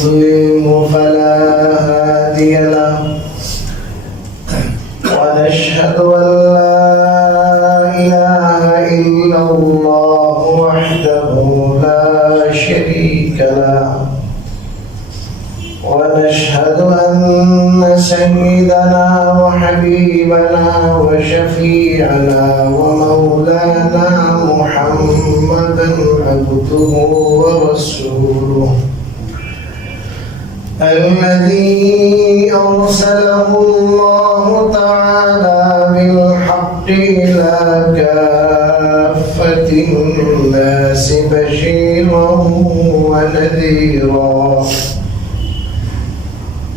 يضلله فلا هادي له ونشهد أن لا إله إلا الله وحده لا شريك له ونشهد أن سيدنا وحبيبنا وشفيعنا ومولانا محمدا عبده ورسوله الذي أرسله الله تعالى بالحق إلى كافة الناس بشيرا ونذيرا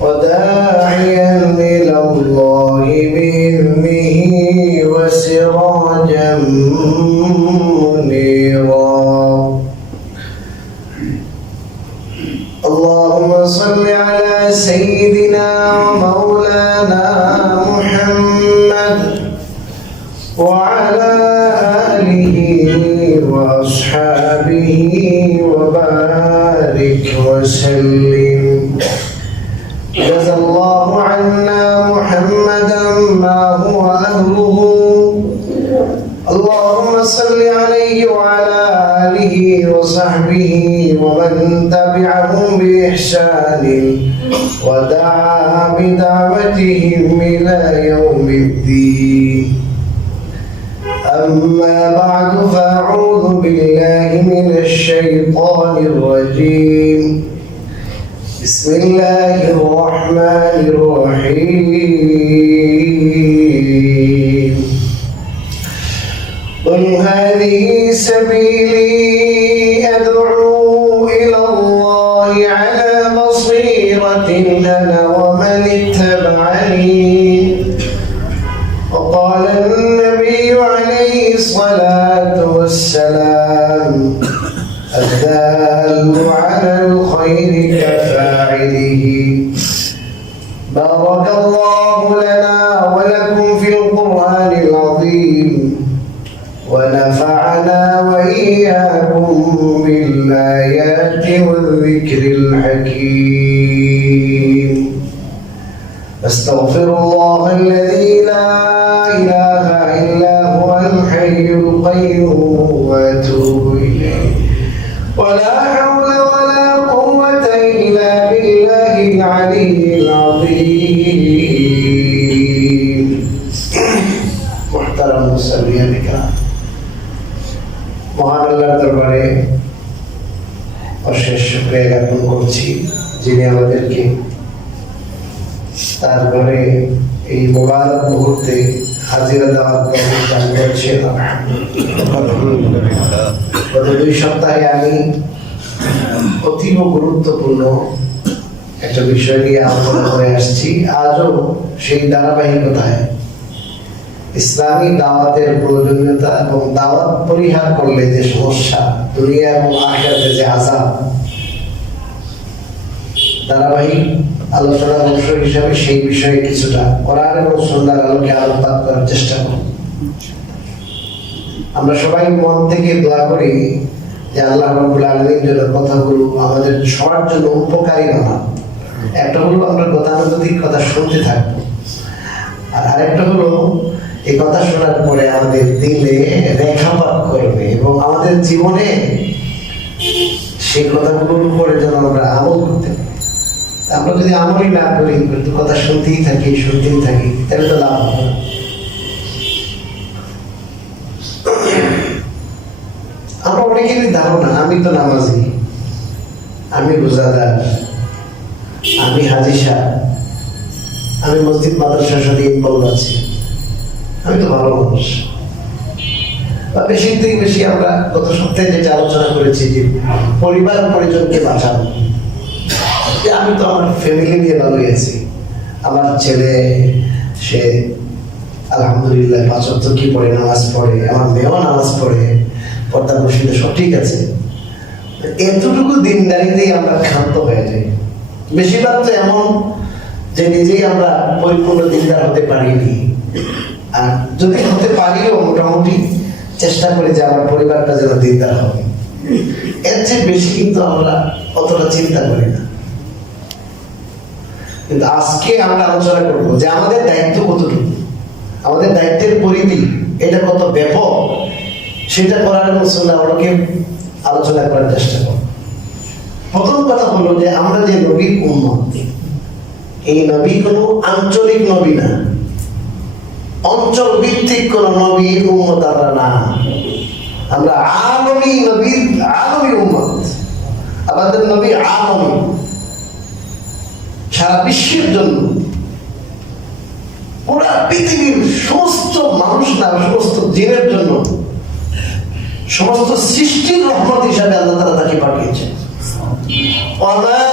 وداعيا إلى الله بإذنه وسراجا منيرا. اللهم صل على سيدنا ومولانا محمد وعلى آله وأصحابه وبارك وسلم. جزا الله عنا محمدا ما هو أهله. اللهم صل عليه وعلى آله وصحبه ومن تبعهم بإحسان ودعا بدعوتهم إلى يوم الدين. أما بعد فأعوذ بالله من الشيطان الرجيم. بسم الله الرحمن الرحيم. قل هذه سبيلي أدعو إلى الله على بصيرة أنا ومن اتبعني. وقال النبي عليه الصلاة والسلام الدال على الخير كفاعله. بارك الله لنا ولكم في القرآن العظيم ونفعنا وإياكم بالآيات والذكر الحكيم. أستغفر الله الذي لا إله إلا هو الحي القيوم وأتوب إليه ولا حول ولا قوة إلا بالله العلي العظيم. محترم মুসলিয়ান الكرام, মহান আল্লাহর দরবারে অশেষ শুকরিয়া জ্ঞাপন করছি যিনি আমাদেরকে তার ঘরে এই মোবারক মুহূর্তে হাজিরা দেওয়ার তৌফিক দান করেছেন। গত 2 সপ্তাহে আমি অতীব গুরুত্বপূর্ণ একটা বিষয় নিয়ে আলোচনা করে আসছি। আজও সেই ধারাবাহিকতায় ইসলামী দাওয়াতের প্রয়োজনীয়তা এবং দাওয়াত পরিহার করলে যে সমস্যা, দুনিয়া এবং আখিরাতে যে আযাব, ধারাবাহিক আলোচনার অংশ হিসাবে সেই বিষয়ে কিছুটা কোরআন এবং সুন্নাহর আলোকে আলোকপাত করার চেষ্টা করব। আমরা সবাই মন থেকে দোয়া করি যে আল্লাহ রাব্বুল আলামিন যেন কথাগুলো আমাদের সবার জন্য উপকারী বানান। একটা হলো আমরা গতানুগতিক কথা শুনতে থাকবো, আর আরেকটা হলো এই কথা শোনার পরে আমাদের দিলে রেখাপাত করবে এবং আমাদের জীবনে সেই কথাগুলোর উপরে যেন আমরা আমল করতে পারি। আমরা যদি আমলই না করি, কিন্তু কথা শুনতেই থাকি তাহলে তো লাভ হবে না। আমরা অনেকেরই ধারণা আমি তো নামাজি, আমি রোজাদার, আমি হাজি সাহেব, আমি মসজিদ মাদ্রাসার সাথে ইনভলভ আছি, আমি তো ভালো মানুষ। বা বেশি থেকে বেশি আমরা গত সপ্তাহে যেটা আলোচনা করেছি যে পরিবার পরিজনকে বাঁচানো, যে আমি তো আমার ফ্যামিলি নিয়ে ভালোই আছি, আমার ছেলে সে আলহামদুলিল্লাহ 5 ওয়াক্ত কি পড়ে, নামাজ পড়ে, আমার মেয়েও নামাজ পড়ে, পর্দা মসজিদে সব ঠিক আছে। এতটুকু দিনদারিতেই আমরা ক্ষান্ত হয়ে যাই। বেশিরভাগ তো এমন যে নিজেই আমরা পরিপূর্ণ দিনদার হতে পারিনি, আর যদি হতে পারিও মোটামুটি চেষ্টা করি যে আমার পরিবারটা যেন দিনদার হবে। এর চেয়ে বেশি কিন্তু আমরা অতটা চিন্তা করি না। কিন্তু আজকে আমরা আলোচনা করবো যে আমাদের দায়িত্ব কতটুকু, আমাদের দায়িত্বের পরিধি এটা কত ব্যাপক, সেটা করার আমাকে আলোচনা করার চেষ্টা করব। প্রথম কথা হলো যে আমরা যে নবীর উম্মত, এই নবী কোনো আঞ্চলিক নবী না, অঞ্চল ভিত্তিক কোন নবীর উম্মত আমরা না, আমরা আলমী নবীর আলমী উম্মত। আমাদের নবী আলমী, সারা বিশ্বের জন্য, পুরা পৃথিবীর সমস্ত মানুষ না, সমস্ত জিনের জন্য, সমস্ত সৃষ্টির রহমত হিসাবে আল্লাহ তাআলা তাকে পাঠিয়েছেন। وَمَا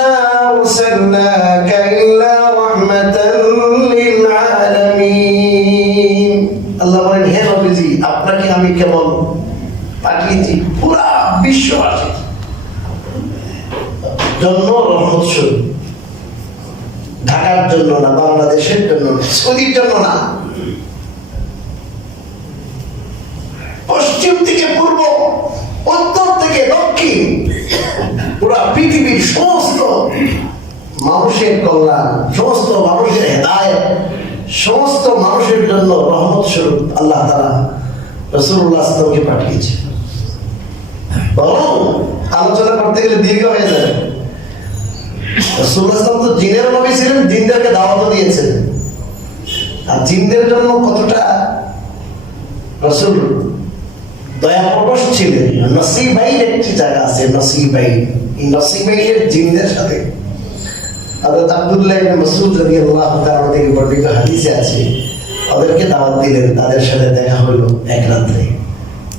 أَرْسَلْنَاكَ إِلَّا رَحْمَةً لِلْعَالَمِينَ। আল্লাহ বলেন, হে নবীজি, আপনাকে আমি কেবল পাঠিয়েছি পুরা বিশ্ববাসীর জন্য রহমত স্বরূপ, ঢাকার জন্য না, বাংলাদেশের জন্য না, সৌদির জন্য না, পশ্চিম থেকে পূর্ব, উত্তর থেকে দক্ষিণ, পুরা পৃথিবীর সমস্ত মানুষের কল্যাণ, সমস্ত মানুষের হেদায়েত, সমস্ত মানুষের জন্য রহমত স্বরূপ আল্লাহ তাআলা রাসূলুল্লাহ সাল্লাল্লাহু আলাইহি ওয়াসাল্লামকে পাঠিয়েছেন। বরং আলোচনা করতে গেলে দীর্ঘ হয়ে যাবে। রাসূলুল্লাহ সাল্লাল্লাহু আলাইহি ওয়াসাল্লাম তো জিনের নবী ছিলেন, জিনদেরকে দাওয়াত দিয়েছেন। আর জিনদের জন্য কতটা রাসূল দয়া প্রবশ ছিলেন। নসিবাইন একটি জায়গা আছে, নসিবাইন, এই নসিবাইনের জিনদের সাথে হযরত আব্দুল্লাহ ইবনে মাসউদ রাদিয়াল্লাহু তাআলা থেকে বর্ণিত হাদিসে আছে, ওদেরকে দাওয়াত দিলেন, তাদের সাথে দেখা হলো এক রাত্রে।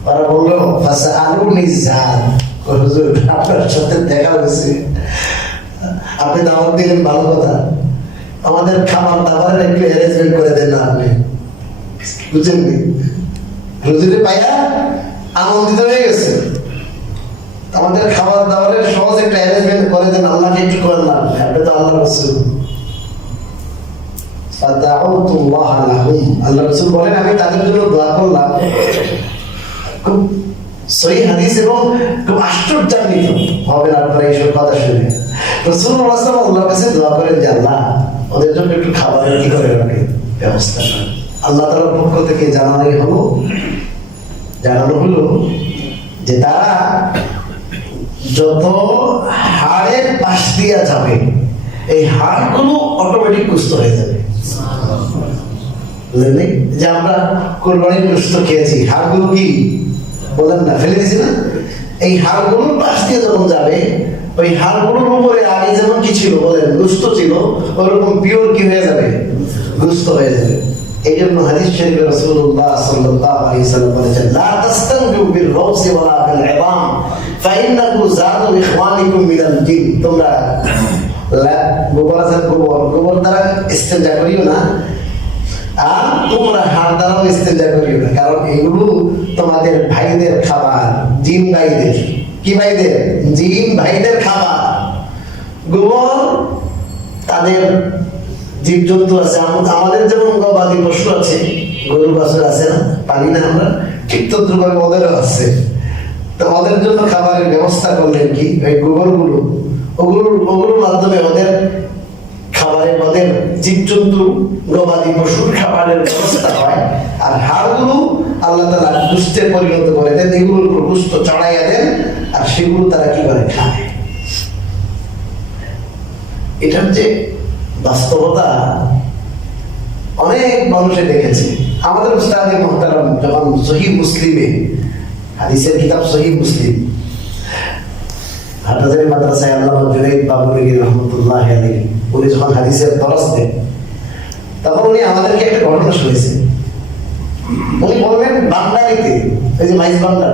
ওরা বললো, ফাসআলুনি যাদ, হুজুর আপনার সাথে দেখা হয়েছে, আপনি দাওয়াত দিলেন ভালো কথা, আমাদের খাবার দাবারের একটু অ্যারেঞ্জমেন্ট করে দেন না আপনি, বুঝেননি? হুজুরে পাইয়া আনন্দিত হয়ে গেছে, আমাদের খাবার দাবারের সহজ একটা অ্যারেঞ্জমেন্ট করে দেন, আল্লাহকে একটু করেন না, আপনি তো আল্লাহ রাসূল। ফাদাউতুল্লাহ লাহুম, আল্লাহ রাসূল বলেন, আমি তাদের জন্য দোয়া করলাম। খুব সহিহ হাদিস এবং খুব আশ্চর্যান্বিত হবেন আপনারা এইসব কথা শুনে। রাসূলুল্লাহ সাল্লাল্লাহু আলাইহি ওয়াসাল্লাম আল্লাহর কাছে দোয়া করেন যে আল্লাহ ওদের জন্য একটু খাবারের কি করে রাখেন ব্যবস্থা করেন। আল্লাহ তাআলার পক্ষ থেকে জানানো হলো যে তারা যত হাড়ের পাশ দিয়া যাবে, এই হাড়গুলো অটোমেটিক সুস্থ হয়ে যাবে। বুঝলেন? যে আমরা কোরবানির গোশত খেয়েছি, হাড়গুলো কি বলেন না, ফেলে দিছি না, এই হাড়গুলোর পাশ দিয়ে যখন যাবে, ওই হাড়গুলোর উপরে আগে যেমন কি ছিল বলেন, গোশত ছিল, ওরকম পিওর কি হয়ে যাবে, গোশত হয়ে যাবে। এই জন্য হাদিস শরীফে রাসূলুল্লাহ সাল্লাল্লাহু আলাইহি ওয়াসাল্লাম বলেছেন, লা তাস্তানজু বিল রাউসি ওয়ালা বিল ইবাম ফাইন্নাহু যাদু ইখওয়ানিকুম মিনাল জিন। তোমরা গোবর দ্বারা ইস্তেঞ্জা করিও না, আর তোমরা হাড় দ্বারাও ইস্তেঞ্জা করিও না, কারণ এগুলো তোমাদের ভাইদের খাবার, জিন ভাইদের। কি ভাইদের? জিন ভাইদের খাবার। গোবর তাদের জীবজন্তু আছে, আমাদের যেমন গবাদি পশু আছে, গরু বাছুর আছে না, পানি না আমরা, ঠিক তদ্রুপভাবে ওদেরও আছে। তো ওদের জন্য খাবারের ব্যবস্থা করলেন কি, ওই গোবরগুলো, ওগুলোর মাধ্যমে ওদের খাবারের, ওদের জীবজন্তু গবাদি পশুর খাবারের ব্যবস্থা হয়। আর হাড়গুলো আল্লাহ তাআলা গোশতে পরিণত করে দেন, এগুলোর উপর গোশত চড়াইয়া দেন, আর সেগুলো তারা কি করে খায়। এটা হচ্ছে বাস্তবতা। অনেক মানুষে দেখেছে। আমাদের উস্তাদে মুহতারাম যখন সহিহ মুসলিমে, হাদিসের কিতাব সহিহ মুসলিম, হাটহাজারী মাদ্রাসায় আল্লামা জুনাইদ বাবুরগি রহমাতুল্লাহি আলাইহি, উনি যখন হাদিসের দরস দেন, তখন উনি আমাদেরকে একটা ঘটনা শুনেছেন। উনি বললেন, বান্ডারিতে, এই যে মাইজ বান্ডার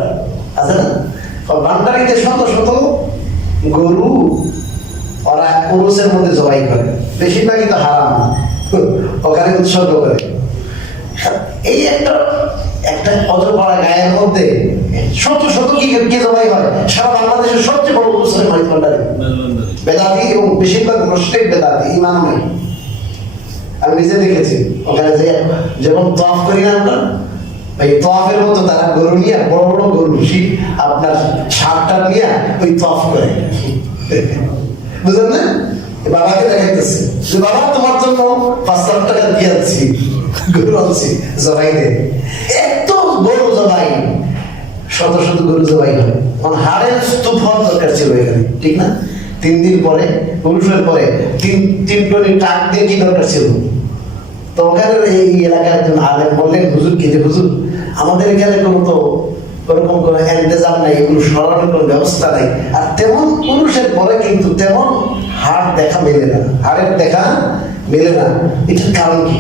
আছে না, বান্ডারিতে শত শত গরু ওরা পুরুষের মধ্যে জবাই করে, বেশিরভাগই তো হারাম, ওখানে উৎসর্গ করে। এই একটা অজপাড়া গায়ের মধ্যে শত শত কি জবাই হয়। সারা বাংলাদেশের সবচেয়ে বড় উৎসব মাইজ ভান্ডারি, বেদাতি এবং বেশিরভাগ মুশরিক বেদাতি, ইমান নেই। আমি নিজে দেখেছি ওখানে যে যখন তওয়াফ করি না আমরা, ওই তওয়াফের মতো তারা গরু নিয়ে, বড় বড় গরু, আপনার সারটা নিয়ে ওই তওয়াফ করে, বুঝলেন না? বাবাকে দেখাইতেছে যে বাবা তোমার জন্য 5,000 টাকা দিয়ে আনছি, গরু আনছি, জবাই দে। এত গরু জবাই, শত শত গরু জবাই হয়, হাড়ের স্তূপ হওয়ার দরকার ছিল এখানে, ঠিক না? 3 দিন পরে উরুফের পরে তিন টনি টাক দিয়ে কি দরকার ছিল? তো ওখানে এই এলাকার একজন আলেম বললেন হুজুর কি যে হুজুর আমাদের এখানে কোনো তো ওরকম কোনো ইন্তজাম নাই, এগুলো সরানোর কোনো ব্যবস্থা নাই, আর তেমন পুরুষের পরে কিন্তু তেমন হাড় দেখা মেলে না, হাড়ের দেখা মেলে না, এটার কারণ কি?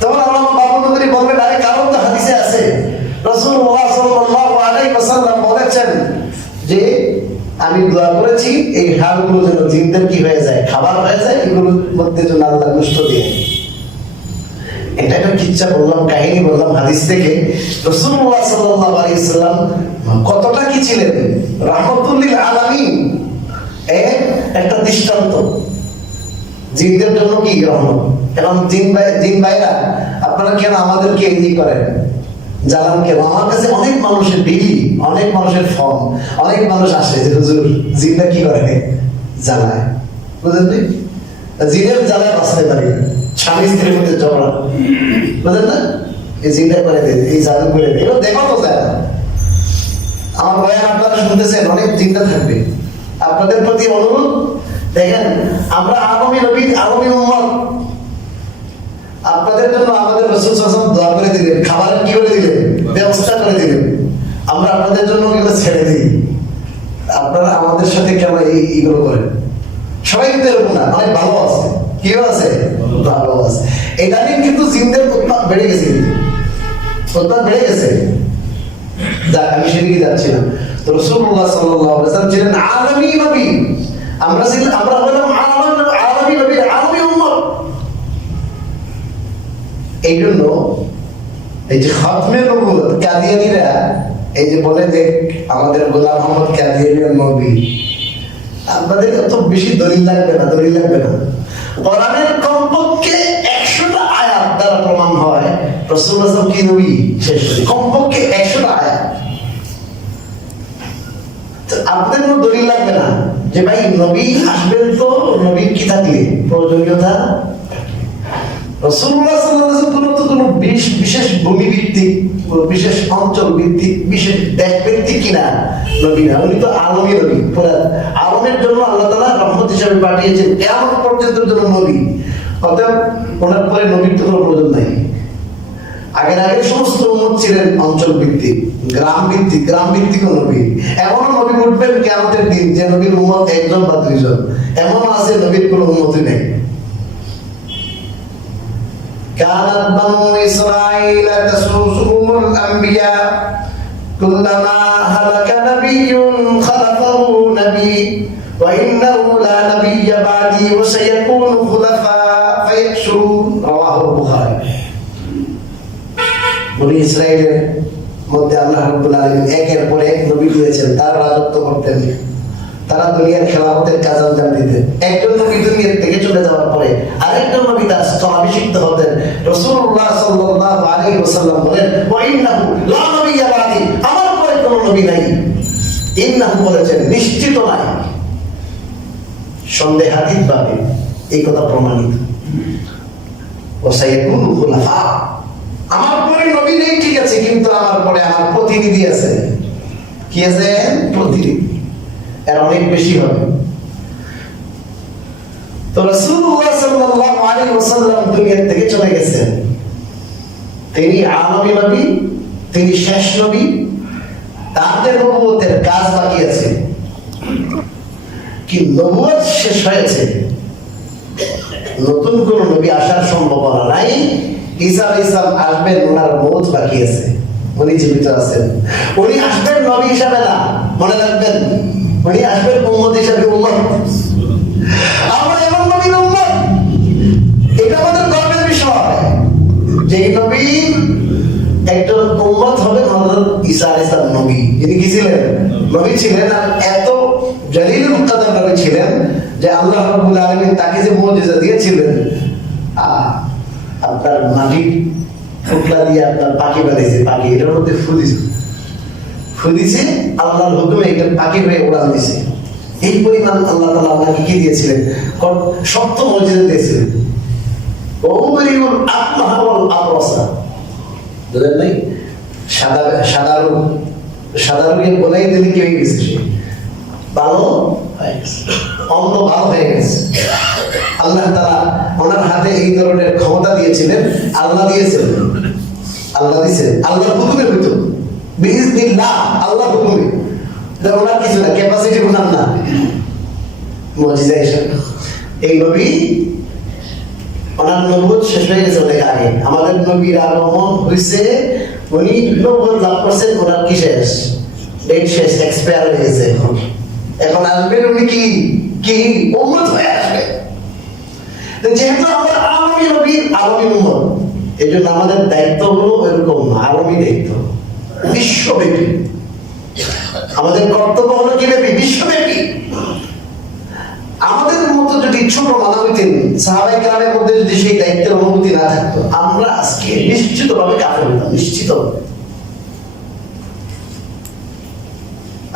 তখন আল্লামা বাবুল নগরী বলবেন আরে কারণ তো হাদিসে আছে, রাসূলুল্লাহ সাল্লাল্লাহু আলাইহি ওয়াসাল্লাম বলেছেন যে আমি দোয়া করেছি এই হাড়গুলো যেন জিনদের কি হয়ে যায়, খাবার হয়ে যায়, এগুলোর মধ্যে যেন আল্লাহ নষ্ট দিয়ে। এটা একটা কিচ্ছা বললাম, কাহিনী বললাম হাদিস থেকে। রাসূলুল্লাহ সাল্লাল্লাহু আলাইহি ওয়াসাল্লাম কতটা কি ছিলেন, রাহমাতুল লিল আলামিন, একটা দৃষ্টান্ত জিনদের জন্য কি রহমত। এখন জিন ভাইরা আপনারা কেন আমাদেরকে এই করেন, জ্বালান কেন? আমার কাছে অনেক মানুষের বিলি, অনেক মানুষের ফর্ম, অনেক মানুষ আসে যে হুজুর জিনটা কি করে জ্বালায়, বুঝলেন? জিনের জ্বালায় বাঁচতে পারি, স্বামী স্ত্রীর মধ্যে ঝগড়া, বুঝলেন না? এই জিনটা করে দেয়, এই জাদু করে দেয়, এগুলো দেখা তো যায় না। আমার বয়ান আপনারা শুনতেছেন, অনেক চিন্তা থাকবে। আপনাদের প্রতি অনুরোধ, দেখেন আমরা আগামী নবী, আগামী উম্মত, আপনাদের জন্য আমাদের রাসূল সাল্লাল্লাহু আলাইহি ওয়াসাল্লাম দোয়া করে দিলেন, খাবারের কি করে দিলেন, ব্যবস্থা করে দিলেন। আমরা আপনাদের জন্য এগুলো ছেড়ে দিই, আপনারা আমাদের সাথে কেন এইগুলো করেন? সবাই কিন্তু এরকম না, অনেক ভালো আছে, কি আছে, ভালো আছে। ইদানিং কিন্তু জিনদের উৎপাত বেড়ে গেছে, উৎপাত বেড়ে গেছে। যাক, আমি সেদিকে যাচ্ছি না। তো রাসূলুল্লাহ সাল্লাল্লাহু আলাইহি ওয়াসাল্লাম ছিলেন আলামী নবী, আমরা হলাম আলামী নবীর আলামী উম্মত। এই জন্য এই যে খাতমে নবুয়ত কাদিয়ানীরা এই যে বলে যে আমাদের গোলাম মোহাম্মদ কাদিয়ানীর নবী, আপনাদের এত বেশি দলিল লাগবে না, দলিল লাগবে না। কোরআনের কমপক্ষে 100টা আয়াত দ্বারা প্রমাণ হয় রাসূলুল্লাহ সাল্লাল্লাহু আলাইহি ওয়াসাল্লাম কি নবী, শেষ নবী, কমপক্ষে 100টা আয়াত। আপনাদের কোনো দলিল লাগবে না যে ভাই নবী আসবেন, তো নবীর কি থাকলে প্রয়োজনীয়তা। রাসূলুল্লাহ সাল্লাল্লাহু আলাইহি ওয়াসাল্লাম কোনো বিশেষ ভূমি ভিত্তিক, বিশেষ অঞ্চল ভিত্তিক, বিশেষ দেশ ভিত্তিক কিনা নবী না, উনি তো আলমী নবী, পুরো আলমের জন্য আল্লাহ তাআলা রহমত হিসেবে পাঠিয়েছেন, কিয়ামত পর্যন্ত জন্য নবী। অতএব ওনার পরে নবীর তো কোনো প্রয়োজন নাই। আগের সমস্ত উম্মত ছিলেন অঞ্চল ভিত্তিক, গ্রাম ভিত্তিক, গ্রাম ভিত্তিক নবী। এমনও নবী উঠবেন কিয়ামতের দিন যে নবীর উম্মত 1জন বা 2জন, এমনও আছে নবীর কোনো উম্মতই নেই। كانت بنو إسرائيل تسوسهم الأنبياء كلما هلك نبي خلفه نبي وإنه لا نبي بعدي وسيكون خلفاء فيكثرون رواه البخاري। বনি ইসরাইলের মধ্যে আল্লাহ রাব্বুল আলামিন একের পর এক নবী দিয়েছেন, তারা রাজত্ব করতেন, তারা দুনিয়ার খেলাফতের কাজ আঞ্জাম দিতেন। একজন নবী দুনিয়া থেকে চলে যাওয়ার পরে আরেকজন নবী তার স্থলাভিষিক্ত হতেন। রাসূলুল্লাহ সাল্লাল্লাহু আলাইহি ওয়াসাল্লাম বলেন, ওয়া ইন্নাহু লা নবিয়্যা বাদি, আমার পরে কোনো নবী নাই। ইন্নাহু বলেছেন নিশ্চিত নাই, সন্দেহাতীতভাবে এই কথা প্রমাণিত। ওয়া সায়াকুনু খুলাফা, আমার পরে নবী নেই ঠিক আছে, কিন্তু আমার পরে আমার প্রতিনিধি আছে। কি আছে? প্রতিনিধি, এর অনেক বেশি হবে। তো রাসূলুল্লাহ সাল্লাল্লাহু আলাইহি ওয়াসাল্লাম দুনিয়া থেকে চলে গেছেন, তিনি আলামী নবী, তিনি শেষ নবী। তার নবুয়তের কাজ বাকি আছে, কি নবুয়ত শেষ হয়েছে, নতুন কোন নবী আসার সম্ভাবনা নাই। ঈসা আলাইহিস সালাম আসবেন, ওনার মওত বাকি আছে, উনি জীবিত আছেন। উনি আসবেন নবী হিসাবে না, মনে রাখবেন, উনি আসবেন উম্মত হিসাবে। উম্মত, আমরা এমন নবীর উম্মত, এটা আমাদের গর্বের বিষয় যে নবী একজন উম্মত হবে হযরত ঈসা আলাইহিস সালাম নবী। যিনি কি ছিলেন? নবী ছিলেন, আর এত জলিলুল কদর নবী ছিলেন যে আল্লাহ রাব্বুল আলামিন তাকে যে মুজিজা দিয়েছিলেন, আপনার মাটির টুকরা দিয়ে আপনার পাখি বানাইছে, পাখি এটার মধ্যে ফু দিছে, আল্লাহর হুকুমে এটা পাখি হয়ে উড়ান দিছে। এই পরিমাণ আল্লাহ তাআলা আপনাকে কি দিয়েছিলেন? শক্ত মর্যাদা দিয়েছিলেন। ওমরিউল আকমাহ ওয়াল আবরাসা, বুঝলেন নাই? সাদা রোগে বলাই দিলে কি হয়ে গেছে? সে ভালো হয়ে গেছে, অন্ধ ভালো হয়ে গেছে। আল্লাহ তাআলা ওনার হাতে এই ধরনের ক্ষমতা দিয়েছিলেন। আল্লাহ দিয়েছেন, আল্লাহ দিয়েছেন, আল্লাহর হুকুমে হইতো, বিইজনিল্লাহ, আল্লাহর হুকুমে। ওনার কিছু না, ক্যাপাসিটি বোঝান না, মুজিজা এসে। এই নবী, ওনার নবুয়ত শেষ হয়ে গেছে অনেক আগে। আমাদের নবীর আগমন হয়েছে, উনি নবুয়ত লাভ করছেন, ওনার কি শেষ? ডেট শেষ, এক্সপায়ার হয়ে গেছে। এখন আসবেন উনি কি উম্মত হয়ে আসবে। যেহেতু আমরা আলমী নবীর আলমী উম্মত, এই জন্য আমাদের দায়িত্ব হলো এরকম আলমী দায়িত্ব, বিশ্বব্যাপী। আমাদের কর্তব্য হলো কি ব্যাপী? বিশ্বব্যাপী। আমাদের মতো যদি ছোট মানা হইতেন, সাহাবায়ে কেরামের মধ্যে যদি সেই দায়িত্বের অনুভূতি না থাকতো, আমরা আজকে নিশ্চিতভাবে কাফের হতাম, নিশ্চিত।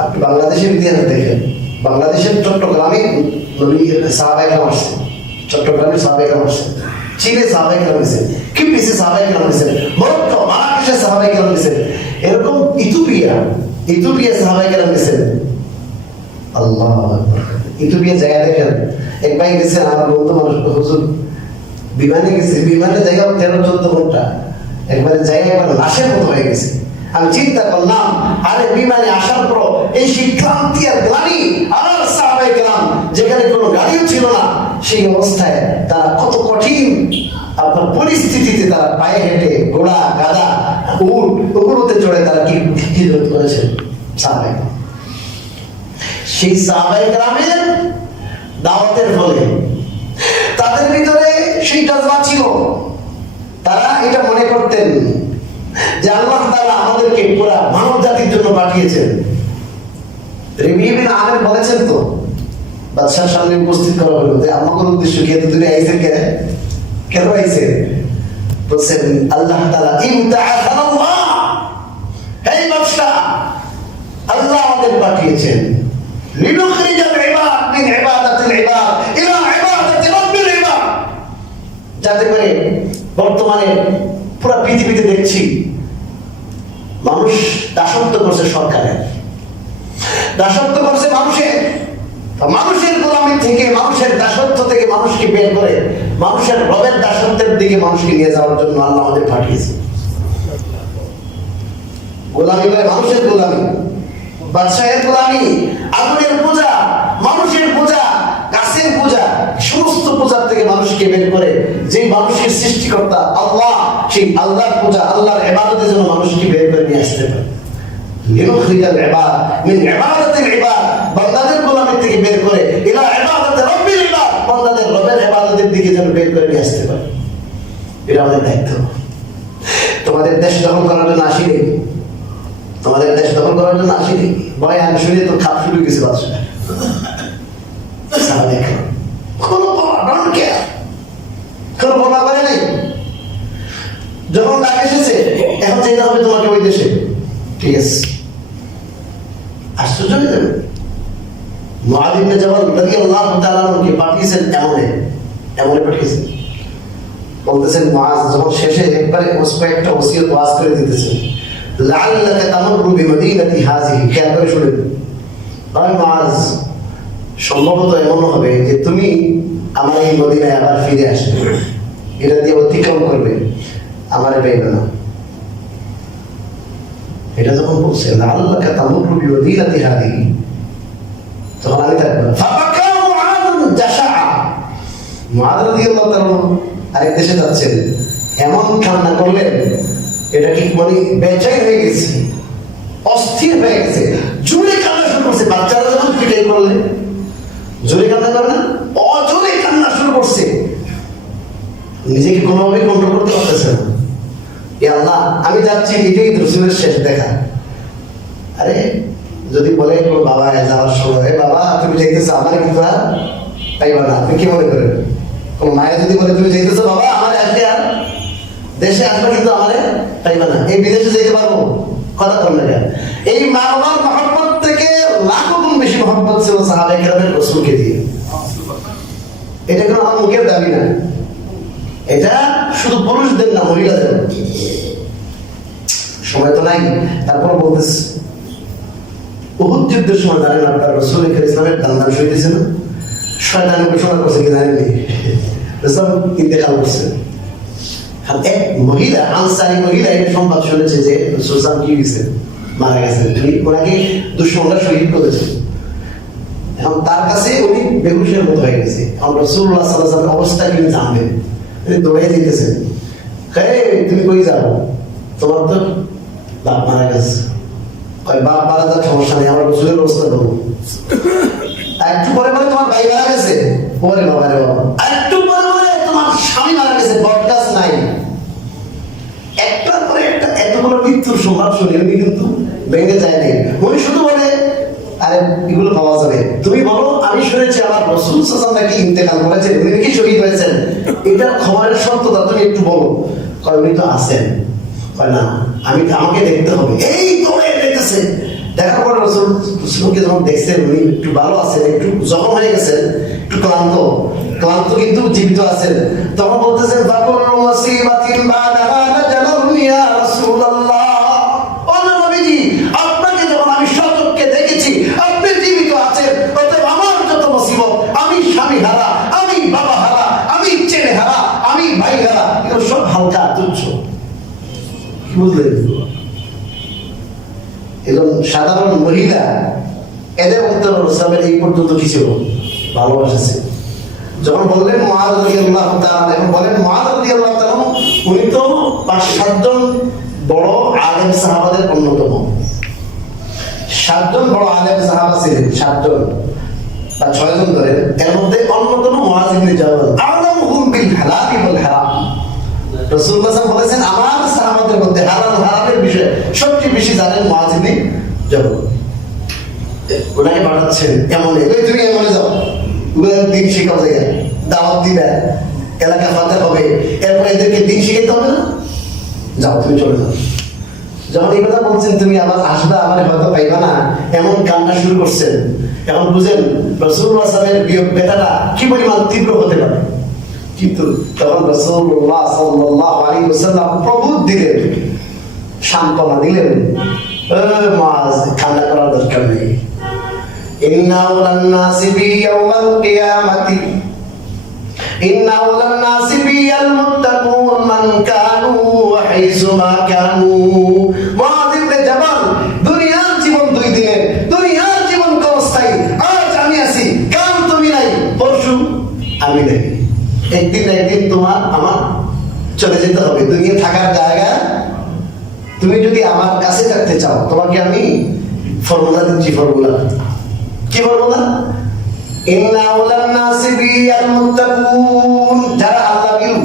আপনি বাংলাদেশের ইতিহাস দেখেন, বাংলাদেশের চট্টগ্রামে সাহাবায়ে কেরাম আসছেন, চট্টগ্রামে সাহাবায়ে কেরাম আসছেন, চীনে সাহাবায়ে কেরাম আসছেন, কিপ্রিসে সাহাবায়ে কেরাম আসছেন, মরক্কো, মারাকেশে সাহাবায়ে কেরাম আসছেন, এরকম ইথিওপিয়া সাহাবায়ে কেরাম আসছেন। আল্লাহু আকবার। ইথিওপিয়া জায়গা দেখেন, এক ভাই গেছে, আমার বন্ধু মানুষ, হুজুর বিমানে গেছে, বিমানে জায়গা 13-14 ঘন্টা, একবারে জায়গা একবার লাশের মতো হয়ে গেছে। আমি চিন্তা করলাম, আরে বিমানে আসার পর এই ক্লান্তি আর গ্লানি, আর সাহাবায়ে কেরাম যেখানে কোনো গাড়িও ছিল না, সেই অবস্থায় তারা কত কঠিন আপনার পরিস্থিতিতে তারা পায়ে হেঁটে, ঘোড়া, গাধা, উট, ওগুলোতে চড়ে তারা কি হিজরত করেছেন সাহাবায়ে। সেই সাহাবায়ে কেরামের দাওয়াতের ফলে তাদের ভিতরে সেই জজবা ছিল। তারা এটা মনে করতেন যে আল্লাহ তাআলা আমাদেরকে পুরা মানব জাতির জন্য পাঠিয়েছেন। রবি বিন আমির বলেছেন তো, বাদশার সামনে উপস্থিত করা হলো যে আমাদের উদ্দেশ্য কি, এত দূরে আইছেন কেন আইছেন? বলছেন আল্লাহ তাআলা ইমতাআসানাল্লাহ, হে বাদশা, আল্লাহ আমাদের পাঠিয়েছেন লিনুখরিজাল ইবাদ মিন ইবাদাতিল ইবাদ ইলা ইবাদাতি রাব্বিল ইবাদ, যাতে করে বর্তমানে পুরো পৃথিবীতে দেখছি মানুষ দাসত্ব করছে, সরকারের দাসত্ব করছে মানুষের গোলামি থেকে, মানুষের দাসত্ব থেকে মানুষকে বের করে মানুষের রবের দাসত্বের দিকে মানুষকে নিয়ে যাওয়ার জন্য আল্লাহ আমাদের পাঠিয়েছে। গোলামি মানে মানুষের গোলামি, বাদশাহের গোলামি, আগুনের পূজা, মানুষের পূজা, গাছের পূজা, সমস্ত পূজার থেকে মানুষকে বের করে যে মানুষের সৃষ্টিকর্তা আল্লাহ, সেই আল্লাহর পূজা, আল্লাহর ইবাদতের জন্য মানুষকে বের করে নিয়ে আসতে পারে। লিনুখরিজাল ইবাদ মিন ইবাদাতিল ইবাদ, বান্দাদের গোলামি থেকে বের করে ইলা ইবাদাতি রাব্বিল ইবাদ, বান্দাদের রবের ইবাদতের দিকে যেন বের করে নিয়ে আসতে পারে। এটা আমাদের দায়িত্ব। তোমাদের দেশ দখল করার জন্য আসিনি, তোমাদের দেশ দখল করার জন্য আসিনি। ভয় আমি শুনে তো খাপ শুরু গেছে বাদশা, কোনো বলা করে নাই। যখন ডাক এসেছে, এখন যেতে হবে তোমাকে ওই দেশে, ঠিক আছে? আশ্চর্য হয়ে যাবে। মুআয ইবনে জাবাল রাদিয়াল্লাহু তাআলা আনহুকে পাঠিয়েছেন এমনে পাঠিয়েছেন। বলতেছেন মুআয যখন শেষে একবারে একটা ওসিয়ত ওয়াজ করে দিতেছেন, লাআল্লাকা তামুরু বিমাদিনাতি হাযিহি, খেয়াল করে শুনেন। ভাই মুআয, সম্ভবত এমন হবে যে তুমি আমার এই মদিনায় আবার ফিরে আসবে, এটা দিয়ে অতিক্রম করবে, আমারে পাইবে না। এটা যখন বলছে লাআল্লাকা তামুরু বিমাদিনাতি হাযিহি, তখন আমি থাকবো না। ফাবাকা মুআয জাশাআ, মুআয রাদিয়াল্লাহু তাআলা আরেক দেশে যাচ্ছেন, এমন কান্না করলেন, এটা কি মানে বেচাই হয়ে গেছে, অস্থির হয়ে গেছে, জোরে কান্না শুরু করছে। বাচ্চারা যখন পিটাই করলে জোরে কান্না করে না, অজোরে কান্না শুরু করছে, নিজেকে কোনোভাবে কন্ট্রোল করতে পারতেছে না। এ আল্লাহ, আমি যাচ্ছি, এটাই রাসূলের শেষ দেখা। আরে যদি বলে বাবা যাওয়ার সময়, বাবা তুমি যাইতেছো, আমার কিন্তু আর পাইবা না, আপনি কি মনে করেন? কোন মায়ের যদি বলে তুমি যাইতেছো বাবা আমার আজকে আর দেশে আসবে, কিন্তু আমার পাইবা না, এই বিদেশে যেতে পারবো, কথা কম না কেন? এই মা বাবার মহব্বত থেকে লাখো গুণ বেশি মহব্বত ছিল সাহাবায়ে কেরামের রাসূলকে দিয়ে। এটা কোনো আমার মুখের দাবি না, এটা শুধু পুরুষদের না, মহিলাদের। সময় তো নাই, তারপর বলতেছে উহুদ যুদ্ধের সময় জানেন আপনার রাসূল ইসলামের দান শহীদ হয়েছে না? শয়তান ঘোষণা করছে কি জানেননি? রাসূল ইন্তেকাল করছে। এক মহিলা, আনসারী মহিলা এই সংবাদ শুনেছে যে রাসূল কি হয়েছে, মারা গেছেন, ওনাকে দুশমনরা শহীদ করেছে। এখন তার কাছে উনি বেহুশের মতো হয়ে গেছে। এখন রাসূলুল্লাহ সাল্লাল্লাহু আলাইহি ওয়াসাল্লাম অবস্থা কি জানবেন, তিনি দৌড়ে দিতেছেন, তুমি কই যাও, তোমার তো বাপ মারা গেছে। বাপ মারা যাওয়ার সমস্যা নেই, আমার রাসূলের অবস্থা দেবো। একটু পরে পরে তোমার ভাই মারা গেছে, পরে বাবা রে বাবা, একটু পরে পরে তোমার স্বামী মারা গেছে, বদকাজ নাই। একটার পরে একটা এতগুলো মৃত্যুর সংবাদ শুনে উনি কিন্তু ভেঙে যায়নি। উনি শুধু বলে আরে এগুলো পাওয়া যাবে, তুমি বলো আমি শুনেছি আমার রাসূল সাল্লাল্লাহু আলাইহি ওয়াসাল্লাম নাকি ইন্তেকাল করেছেন, উনি নাকি শহীদ হয়েছেন, এটার খবরের সত্যতা তুমি একটু বলো। কয় উনি তো আছেন। কয় না, আমাকে দেখতে হবে। এই দৌড়ে দেখতেছে, দেখার পর রাসূলকে যখন দেখছেন উনি একটু ভালো আছেন, একটু জখম হয়ে গেছেন, একটু ক্লান্ত ক্লান্ত কিন্তু জীবিত আছেন, তখন বলতেছেন ফাকুল্লু মুসিবাতিন বাদাহা নাজালুন ইয়া রাসূলুল্লাহ। ও নবীজি, আপনাকে যখন আমি সচক্ষে দেখেছি আপনি জীবিত আছেন, অতএব আমার যত মুসিবত, আমি স্বামী হারা, আমি বাবা হারা, আমি ছেলে হারা, আমি ভাই হারা, এগুলো সব হালকা তুচ্ছ। কি বুঝলেন? এজন সাধারণ মহিলা, এদের মধ্যে রাসূলের এই পর্যন্ত কি ছিল? ভালোবাসা ছিল। যখন বললেন মুআয রাদিয়াল্লাহু তাআলা, এখন বলেন মুআয রাদিয়াল্লাহু তাআলা উনি তো 5-7 জন বড় আলেম সাহাবাদের অন্যতম। 7 জন বড় আলেম সাহাবা ছিলেন, 7 জন বা 6 জন ধরেন, এর মধ্যে অন্যতম মুআয ইবনে জাবাল, আ'লামুহুম বিল হালাল ওয়াল হারাম। রাসূলুল্লাহ সাল্লাল্লাহু আলাইহি ওয়াসাল্লাম বলেছেন আমার সাহাবাদের মধ্যে হালাল হারামের বিষয়ে সবচেয়ে বেশি জানেন মুআয ইবনে জাবাল। ওনাকে পাঠাচ্ছেন এমন, তুমি এমনে যাও, দিন শিখাও, জায়গায় দাওয়াত দিবে, এলাকা ফাতে হবে, এরপর এদেরকে দিন শিখাইতে হবে না, যাও তুমি চলে যাও। যখন এই কথা বলছেন তুমি আবার আসবে, আমার হয়তো পাইবা না, এমন কান্না শুরু করছেন। এখন বুঝেন রাসূলুল্লাহ সাল্লাল্লাহু আলাইহি ওয়াসাল্লামের বিয়োগ বেদনা কি পরিমাণ তীব্র হতে পারে। কিন্তু তখন রাসূলুল্লাহ সাল্লাল্লাহু আলাইহি ওয়াসাল্লাম প্রবোধ দিলেন, সান্ত্বনা দিলেন, মুআয কান্না করার দরকার নেই। ইন্না আওলান নাসি বি ইয়াউমাল কিয়ামাতি ইন্না আওলান নাসি বিল মুত্তাকুন মান কানু হাইসু মা কানু। মুআয ইবনে জাবাল, দুনিয়ার জীবন 2 দিনের, দুনিয়ার জীবন ক্ষণস্থায়ী। আজ আমি আছি, কাল তুমি নাই, পরশু আমি নাই। একদিন না একদিন তোমার আমার চলে যেতে হবে। দুনিয়া থাকার জায়গা, তুমি যদি আমার কাছে থাকতে চাও তোমাকে আমি ফর্মুলা দিচ্ছি। ফর্মুলা কি? ফর্মুলা ইন্না আওলান নাসি বিল মুত্তাকুন, যারা আল্লাহ বিরু,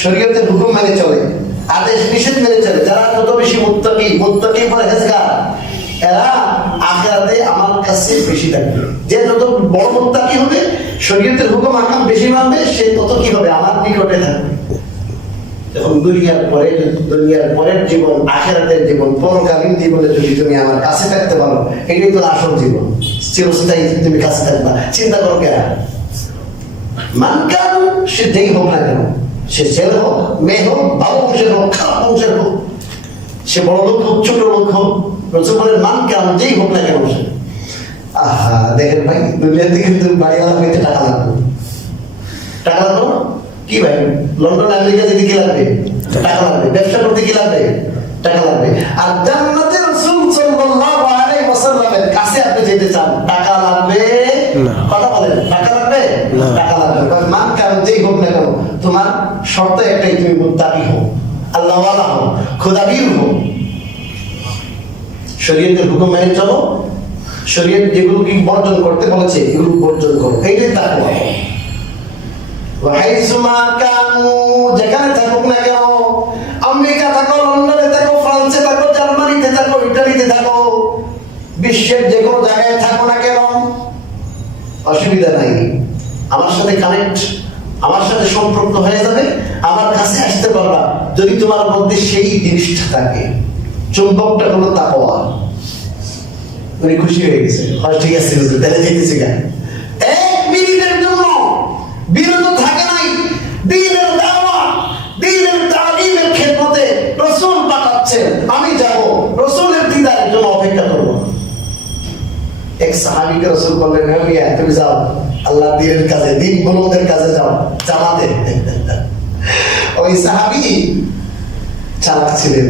শরীয়তের হুকুম মেনে চলে, আদেশ নিষেধ মেনে চলে, যারা যত বেশি মুত্তাকি পরহেজগার, এরা আখিরাতে আমার কাছে বেশি থাকবে। যে যত বড় মুত্তাকি হবে, শরীয়তের হুকুম আহকাম বেশি মানবে, সে তত কি হবে? আমার নিকটে থাকবে। এখন দুনিয়ার পরের জীবন, আখিরাতের জীবন, পরকালীন জীবনে যদি তুমি আমার কাছে থাকতে পারো, এটাই তো আসল জীবন, চিরস্থায়ী তুমি কাছে থাকবা। চিন্তা করো কেন? মান কান, সে যেই হোক না কেন, সে ছেলে হোক, মেয়ে হোক, ভালো বংশের হোক, খারাপ বংশের হোক, সে বড় লোক হোক, ছোট লোক হোক, রসুলের মান কেন যেই হোক না কেন সে। আহা, দেখেন ভাই, দুনিয়াতে কিন্তু বাড়িওয়ালা হইতে টাকা লাগবে। টাকা লাগবে কি ভাই? লন্ডন আমেরিকা যেতে কি লাগবে? টাকা লাগবে। ব্যবসা করতে কি লাগবে? টাকা লাগবে। আর জান্নাতে রাসূল সাল্লাল্লাহু আলাইহি ওয়াসাল্লামের কাছে আপনি যেতে চান, টাকা লাগবে না। কথা বলেন, টাকা লাগবে না? টাকা লাগবে। মান কারণ যেই হোক না কেন, তোমার শর্ত একটাই, তুমি মুত্তাকি হও, আল্লাহ ওয়ালা হও, খোদাবীর হও, শরীয়তের হুকুম মেনে চলো, শরীয়ত যেগুলো কি বর্জন করতে বলেছে এগুলো বর্জন করো, এইটাই তাকওয়া। ওয়াহাইসুমা কানু, যেখানে থাকুক না কেন, আমেরিকা থাকো, লন্ডনে থাকো, ফ্রান্সে থাকো, জার্মানিতে থাকো, ইটালিতে থাকো, বিশ্বের যে কোনো জায়গায় থাকো না কেন, অসুবিধা নাই। আমার সাথে কানেক্ট, আমার সাথে সম্পর্ক হয়ে যাবে, আমার কাছে আসতে পারবা যদি তোমার মধ্যে সেই জিনিসটা থাকে। চুম্বকটা হলো তাকওয়া। উনি খুশি হয়ে গেছে, হয় ঠিক আছে হুজুর, তাহলে যেতেছি গা। এক মিনিটের জন্য বিরত থাকে নাই। দ্বীনের দাওয়াত, দ্বীনের তালিমের খেদমতে রাসূল পাঠাচ্ছেন, আমি যাব রাসূলের দিদারের জন্য অপেক্ষা করব। এক সাহাবীকে রাসূল বললেন, হে মিয়া তুমি যাও আল্লাহর দ্বীনের কাজে, দ্বীন বুলন্দের কাজে যাও, জামাতে। ওই সাহাবী চালাক ছিলেন,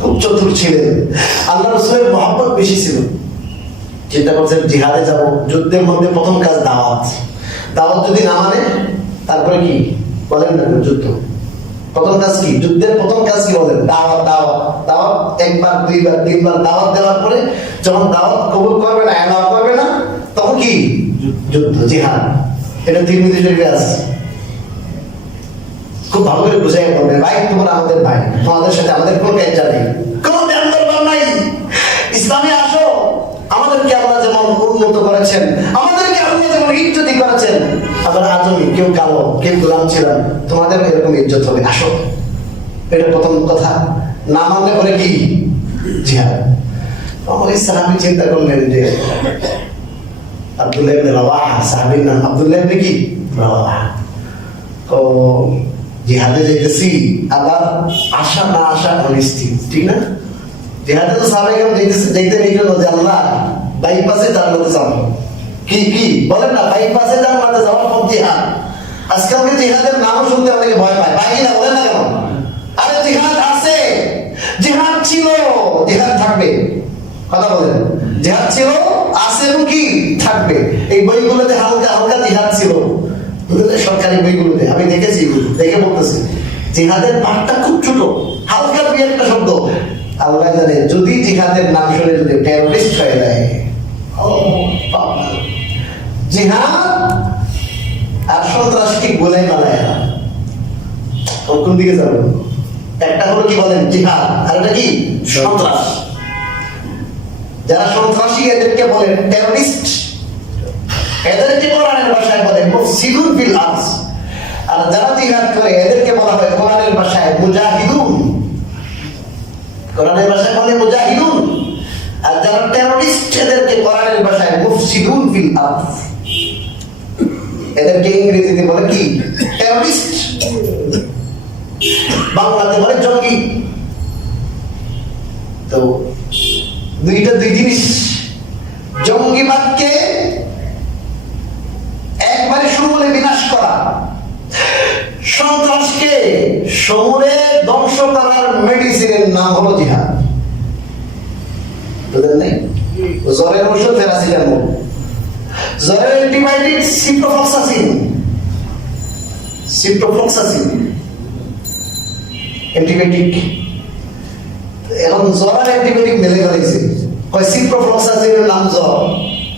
খুব চতুর ছিলেন, আল্লাহ রাসূলের মহব্বত বেশি ছিল। চিন্তা করছেন জিহাদে যাব, যুদ্ধের মধ্যে প্রথম কাজ দাওয়াত। দাওয়াত যদি না মানে তারপরে কি বলেন না, যুদ্ধ প্রথম কাজ কি? যুদ্ধের প্রথম কাজ কি বলেন? দাওয়াত। দাওয়াত দাওয়াত একবার দুইবার তিনবার দাওয়াত দেওয়ার পরে যখন দাওয়াত কবুল করবে না, এলাও করবে না, তখন কি? যুদ্ধ, জিহাদ। এটা তিরমিজি শরীফে আছে। খুব ভালো করে বুঝাই বলবে, ভাই তোমরা আমাদের ভাই, তোমাদের সাথে আমাদের কোনো ক্যাঞ্চা নেই, কোনো ধ্যান দরবার নাই। ইসলামে আসো, আমাদেরকে আল্লাহ যেমন উন্নত করেছেন, আমাদেরকে আল্লাহ যেমন ইজ্জতি করেছেন, আমরা আজমি, কেউ কালো কেউ গোলাম ছিলাম, তোমাদের এরকম ইজ্জত হবে, আসো। এটা প্রথম কথা। না মানলে পরে কি? জিহাদ। আমার এই সাহাবী চিন্তা করলেন যে আব্দুল্লাহ ইবনে রাওয়াহা, সাহাবীর নাম আব্দুল্লাহ ইবনে কি? রাওয়াহা। তো জিহাদে যাইতেছি, আবার আশা না আশা অনিশ্চিত, ঠিক না? জিহাদে তো সাহাবায়ে যাইতেছে, যাইতে এই জন্য যে আল্লাহ বাইপাসে জান্নাতে যাবো। কি কি বলেন না, বাইপাসে জান্নাতে যাওয়ার পর জিহাদ। আজকালকে জিহাদের নাম শুনতে অনেকে ভয় পায়, ভাই না বলেন না কেন? আরে জিহাদ আছে, জিহাদ ছিল, জিহাদ থাকবে। কথা বলেন, জিহাদ ছিল, আছে এবং কি থাকবে। এই বইগুলোতে হালকা হালকা জিহাদ ছিল, সরকারি বইগুলোতে আমি দেখেছি, দেখে বলতেছি জিহাদের পাঠটা খুব ছোট, হালকা দুই একটা শব্দ। আল্লাহ জানে যদি জিহাদের নাম শুনে যদি টেররিস্ট হয়ে যায়, জিহাদ আর সন্ত্রাসকে গোলাই মালায় না। কোন দিকে যাবেন? একটা হলো কি বলেন জিহাদ, আর এটা কি? সন্ত্রাস। যারা সন্ত্রাসী এদেরকে বলেন টেররিস্ট, এদেরকে কোরআনের ভাষায় বলে মুফসিদুন ফিল আরদ। আর যারা জিহাদ করে এদেরকে বলা হয় কোরআনের ভাষায় মুজাহিদুন। কোরআনের ভাষায় বলে মুজাহিদুন। আর যারা টেররিস্ট এদেরকে কোরআনের ভাষায় মুফসিদুন ফিল আরদ। এদেরকে ইংরেজিতে বলে কি? টেররিস্ট। বাংলাতে বলে জঙ্গি। তো দুইটা দুই জিনিস। জঙ্গিবাদকে একবারে সমূলে বিনাশ করা, সন্ত্রাসকে সমূলে ধ্বংস করার মেডিসিনের নাম হলো জিহাদ। বুঝলেন নাই? জ্বরের ওষুধ প্যারাসিটামল, জ্বরের অ্যান্টিবায়োটিক সিপ্রোফ্লক্সাসিন। Ciprofloxacin antibiotic. এখন জ্বর আর অ্যান্টিবায়োটিক মেলে গেছে, কয় সিপ্রোফ্লক্সাসিনের নাম জ্বর,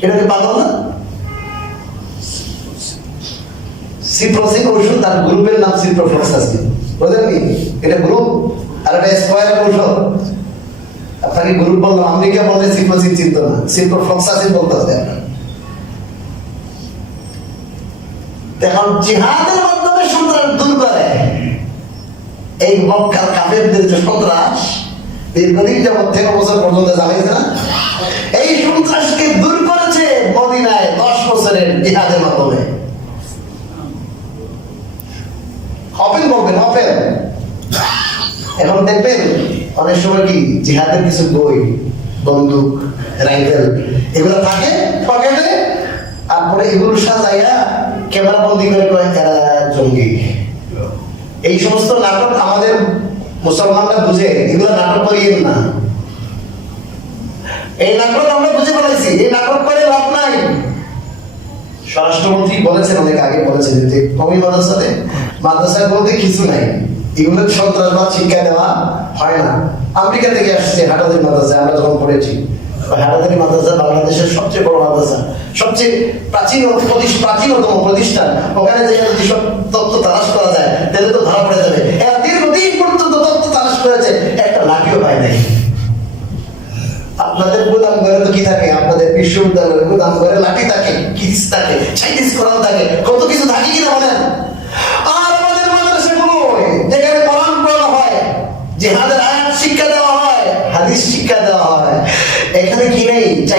এটা কি পাগল না? সিপ্রোসিন ওষুধ, তার গ্রুপের নাম সিপ্রোফ্লক্সাসিন। বুঝলেন? এটা গ্রুপ, আর এটা স্কয়ার ঔষধ। আপনাকে গ্রুপ বললাম, আমেরিকা বলে সিপ্রোসিন চিন্ত না, সিপ্রোফ্লক্সাসিন বলতে হবে আপনার। এখন জিহাদের মাধ্যমে সন্ত্রাস দূর করে, এই মক্কার কাফেরদের যে সন্ত্রাস দীর্ঘদিন যাবৎ 13 বছর পর্যন্ত চালাইছে না, এই সন্ত্রাসকে দূর করেছে মদিনায় 10 বছরের জিহাদের মাধ্যমে। হবেন বলবেন, হবেন। এখন দেখবেন অনেক সময় কি জিহাদের কিছু বই, বন্দুক, রাইফেল এগুলো থাকে পকেটে, তারপরে এগুলো সাজাইয়া ক্যামেরা বন্দি করে কয় এরা জঙ্গি। এই সমস্ত নাটক আমাদের মুসলমানরা বুঝে, এগুলো নাটক করিয়েন না। এই নাটক আমরা বুঝে ফেলাইছি, এই নাটক করে লাভ নাই। স্বরাষ্ট্রমন্ত্রী বলেছেন, অনেক আগে বলেছেন যে কমি মাদ্রাসায় বলতে কিছু নাই, এগুলো সন্ত্রাসবাদ শিক্ষা দেওয়া হয় না। আমেরিকা থেকে আসছে হাটাজারি মাদ্রাসায়, আমরা যখন পড়েছি। হাটাজারি মাদ্রাসা বাংলাদেশের সবচেয়ে বড় মাদ্রাসা, সবচেয়ে প্রাচীনতম প্রতিষ্ঠান। ওখানে যে যেসব তথ্য তালাশ করা যায় তাহলে তো ধরা পড়ে যাবে। এরা দীর্ঘদিন পর্যন্ত তথ্য তালাশ করেছে, একটা লাঠিও পায় নাই। আপনাদের গুদাম ঘরে তো কি থাকে, আপনাদের বিশ্ববিদ্যালয়ের গুদাম ঘরে লাঠি থাকে, কিস থাকে, চাইনিজ কোরআন থাকে, কত কিছু থাকে কিনা বলেন। আর আমাদের মাদ্রাসাগুলো যেখানে কোরআন পড়ানো হয়, জিহাদের আয়াত শিক্ষা দেওয়া হয়, হাদিস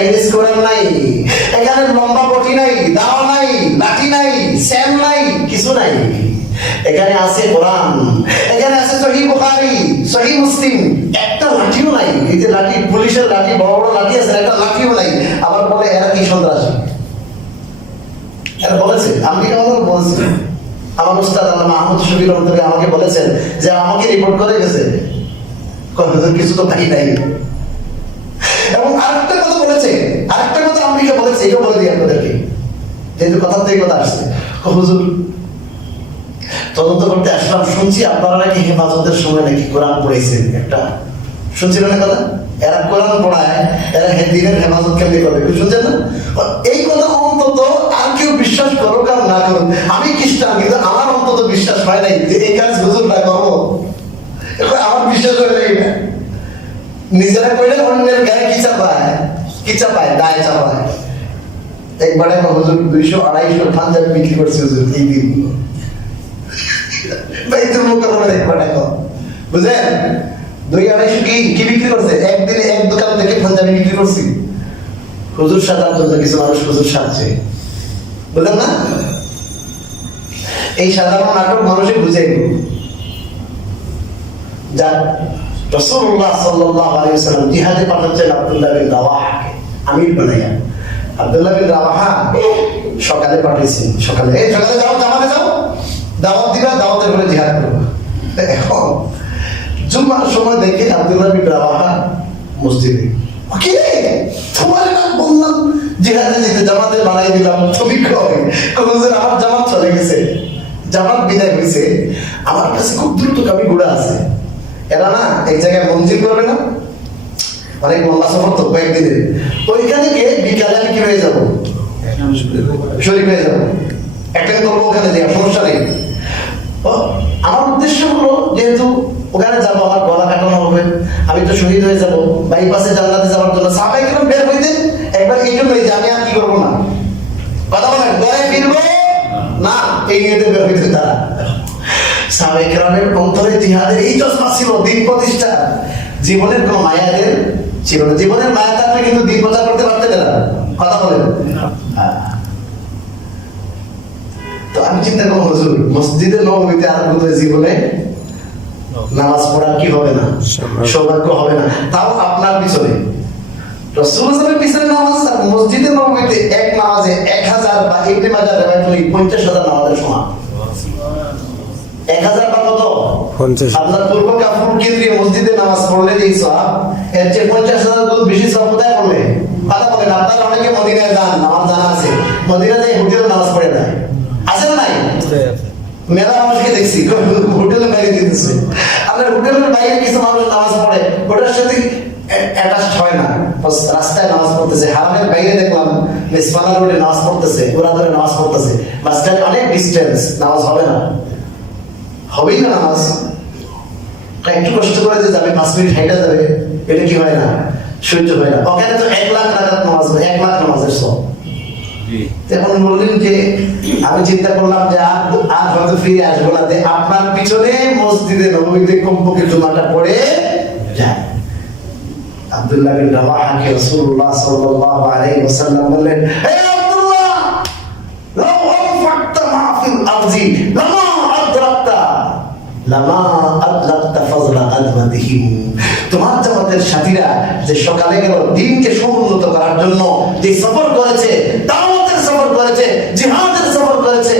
এখানে স্কোয়ার নাই, এখানে লম্বা বটি নাই, দাও নাই, লাঠি নাই, স্যাম নাই, কিছু নাই। এখানে আছে কোরআন, এখানে আছে সহিহ বুখারী, সহিহ মুসলিম। একটা লাঠিও নাই। এই যে লাঠি, পুলিশের লাঠি, বড় বড় লাঠি আছে, একটা লাঠিও নাই। আবার বলে এরা কি সন্ত্রাসী। এরা বলেছে, আমি বলছি, আমার উস্তাদ আল্লামা আহমদ শফির রহমতুল্লাহ আমাকে বলেছেন যে আমাকে রিপোর্ট করে গেছে, কিছু তো পাই নাই। এবং আরেকটা কথা বলেছে, আরেকটা কথা আমেরিকা বলেছে, এটা বলে দিই আপনাদেরকে, যেহেতু কথা থেকে কথা আসছে। হুজুর, তদন্ত করতে আসলাম, শুনছি আপনারা নাকি হেফাজতের সময় নাকি কোরআন পড়েছেন। একটা শুনছিলেন না কথা? এরা কোরআন পড়ায়, এরা দিনের হেফাজত কেমনি করবে, শুনছেন না? এই কথা অন্তত আর কেউ বিশ্বাস করুক আর না করুক, আমি খ্রিস্টান, কিন্তু আমার অন্তত বিশ্বাস হয় নাই যে এই কাজ হুজুর না করবো। আমার বিশ্বাস হয় নাই। না নিজেরা কইলে অন্যের গায়ে কি চাপায়, দায় চাপায়। একবারে হুজুর 200-250 পাঞ্জাবি বিক্রি করছে হুজুর এই দিনগুলো। বুঝলেন? 200-250 কি বিক্রি করছে? একদিনে এক দোকান থেকে পাঞ্জাবি বিক্রি করছি। হুজুর সাজার জন্য কিছু মানুষ হুজুর সাজছে, বুঝলেন না? এই সাধারণ নাটক মানুষই বুঝে যা। রাসূলুল্লাহ সাল্লাল্লাহু আলাইহি ওয়াসাল্লাম জিহাদে পাঠাচ্ছেন আব্দুল্লাহ বিন রাওয়াহাকে আমির বানাইয়া। আব্দুল্লাহ বিন রাওয়াহা সকালে পাঠিয়েছেন, সকালে যাও, জামাতে যাও, দাওয়াত দিবা, দাওয়াতের পরে জিহাদ করবা। এখন জুমার সময় দেখে আব্দুল্লাহ বিন রাওয়াহা মসজিদে, কি রে তোমার নাম বললাম জিহাদে যেতে, জামাতে বানাই দিলাম, তুমি কবে? আমার জামাত চলে গেছে, জামাত বিদায় হয়েছে, আমার কাছে খুব দ্রুতগামী ঘোড়া আছে। এরা না এক জায়গায় মঞ্জিল করবে না, অনেক লম্বা সফর তো কয়েকদিনের, ওইখানে গিয়ে বিকালে আমি কি হয়ে যাবো, শরীর হয়ে যাবো, অ্যাটেন্ড করবো ওখানে, যে সমস্যা নেই। আমার উদ্দেশ্য হলো যেহেতু ওখানে যাবো, আমার গলা কাটানো হবে, আমি তো শহীদ হয়ে যাবো, বাইপাসে জান্নাতে যাওয়ার জন্য সাহাবায়ে কেরাম বের হইতেন একবার এই জন্যই যে আমি আর কি করবো না, কথা বলেন, ঘরে ফিরবো না, এই নিয়ে বের হইতেন তারা। সাহাবায়ে কেরামের অন্তরে জিহাদের এই জজবা ছিল, দিন প্রতিষ্ঠা। জীবনের কোনো মায়াদের ছিল না, জীবনের মায়া থাকলে কিন্তু দিন প্রচার করতে পারতেন না, কথা বলেন। তো আমি চিন্তা করবো, হুজুর মসজিদে নববীতে আর কোথায় জীবনে নামাজ পড়ার কি হবে না, সৌভাগ্য হবে না, তাও আপনার পিছনে। রাসূলুল্লাহ সাল্লাল্লাহু আলাইহি ওয়াসাল্লামের পিছনে নামাজ আর মসজিদে নববীতে এক নামাজে 1000 বা ইবনে মাজাহ রিওয়ায়াত হলো 50,000 নামাজের সমান। 1000 বা কত? 50। আপনার পূর্ব কাফরুল কেন্দ্রীয় মসজিদে নামাজ পড়লে যে সওয়াব, এর চেয়ে 50,000 গুণ বেশি সওয়াব কোথায় পড়লে? কথা বলেন, আপনারা অনেকে মদিনায় যান, আমার জানা আছে, মদিনাতে হোটেলে নামাজ পড়ে না, আছে না নাই? মেলা মানুষকে দেখছি হোটেলের বাইরে দিতেছে। আপনার হোটেলের বাইরে কিছু মানুষ নামাজ পড়ে, ওটার সাথে অ্যাটাচড হয় না, রাস্তায় নামাজ পড়তেছে। হারামের বাইরে দেখলাম মেসমানা রোডে নামাজ পড়তেছে, ওরা ধরে নামাজ পড়তেছে, মাঝখানে অনেক ডিস্টেন্স, নামাজ হবে না, হবেই না নামাজ। একটু কষ্ট করে যে যাবে, 5 মিনিট হেঁটে যাবে, এটা কি হয় না, সহ্য হয় না। ওখানে তো 1 লাখ রাকাত নামাজ, 1 লাখ নামাজের সব। এখন বললেন যে আমি চিন্তা করলাম যে আর হয়তো ফিরে আসবো না, আপনার পিছনে মসজিদে নববীতে কমপক্ষে জুমাটা পড়ে যায়। আব্দুল্লাহ বিন রাওয়াহাকে রাসূলুল্লাহ সাল্লাল্লাহু আলাইহি ওয়াসাল্লাম বললেন, হে আব্দুল্লাহ, লাউ আনফাকতা মা ফিল আরজি লামা আদরাকতা ফাজলা আদমাতিহিম। তোমার জামাতের সাথীরা যে সকালে গেল দিনকে সমুন্নত করার জন্য, যে সফর করেছে, দাওয়াতের সফর করেছে, জিহাদের সফর করেছে,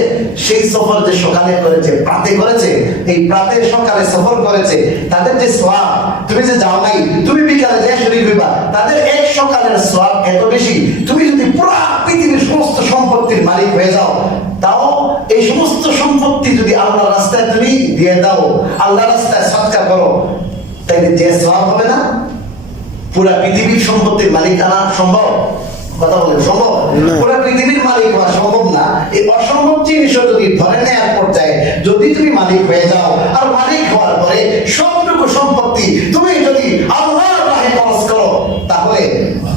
সেই সফর যে সকালে করেছে, প্রাতে করেছে, এই প্রাতে সকালে সফর করেছে, তাদের যে সওয়াব, তুমি যে যাও নাই, তুমি বিকালে যে শরীর হইবা, তাদের এক সকালের সওয়াব এত বেশি। তুমি যদি পুরো পৃথিবীর সমস্ত সম্পত্তির মালিক হয়ে যাও, তাও এই সমস্ত সম্পত্তি যদি আল্লাহর রাস্তায় তুমি দিয়ে দাও, আল্লাহর রাস্তায় সদকা করো, তাইলে যে সওয়াব হবে না, পুরো পৃথিবীর সম্পত্তির মালিক আনা সম্ভব? কথা বলেন, সম্ভব? পুরো পৃথিবীর মালিক হওয়া সম্ভব না। এই অসম্ভব জিনিসও যদি ধরে নেওয়ার পর্যায়ে যদি তুমি মালিক হয়ে যাও, আর মালিক হওয়ার পরে সবটুকু সম্পত্তি তুমি যদি আল্লাহর রাহে খরচ করো, তাহলে